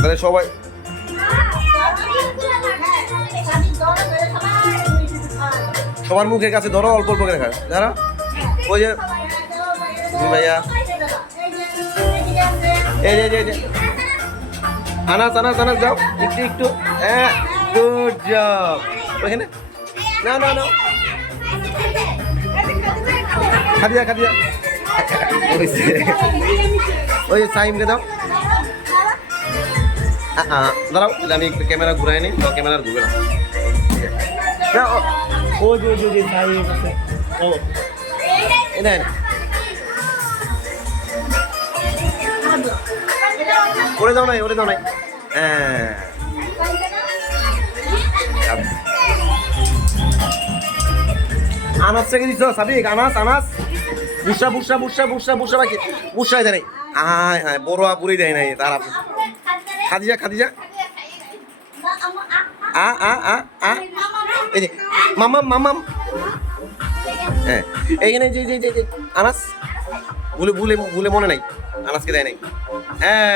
তাহলে সবাই সবার মুখের কাছে ধরো, অল্প অল্প করে খা যারা ওই যে ভাইয়া এই যে আনাস আনাস আনাস যাও একটু একটু, হ্যাঁ গুড জব। ওইখানে না না না খাদিয়া খাদিয়া ওই যে সাইমকে দাও। দাঁড়াও আমি একটু ক্যামেরা ঘুরাই নি, ক্যামেরা ঘুরে না ও যে সাইম আছে ও না ওরে দাও নাই ওরে দাও নাই। হ্যাঁ আনাস থেকে দিচ্ছ সাবিক, আনাস আনাস বুসা বুসা বুসা বুসা বুসা বাকি বুসাই দেয় নাই। আয় হ্যাঁ বড় আপুরি দেয় নাই তার আপু খাদিজা খাদিজা আ আ আ আ এই যে মামাম মামাম। হ্যাঁ এইখানে যে আনাস ভুলে ভুলে ভুলে মনে নাই আনাসকে দেয় নাই। হ্যাঁ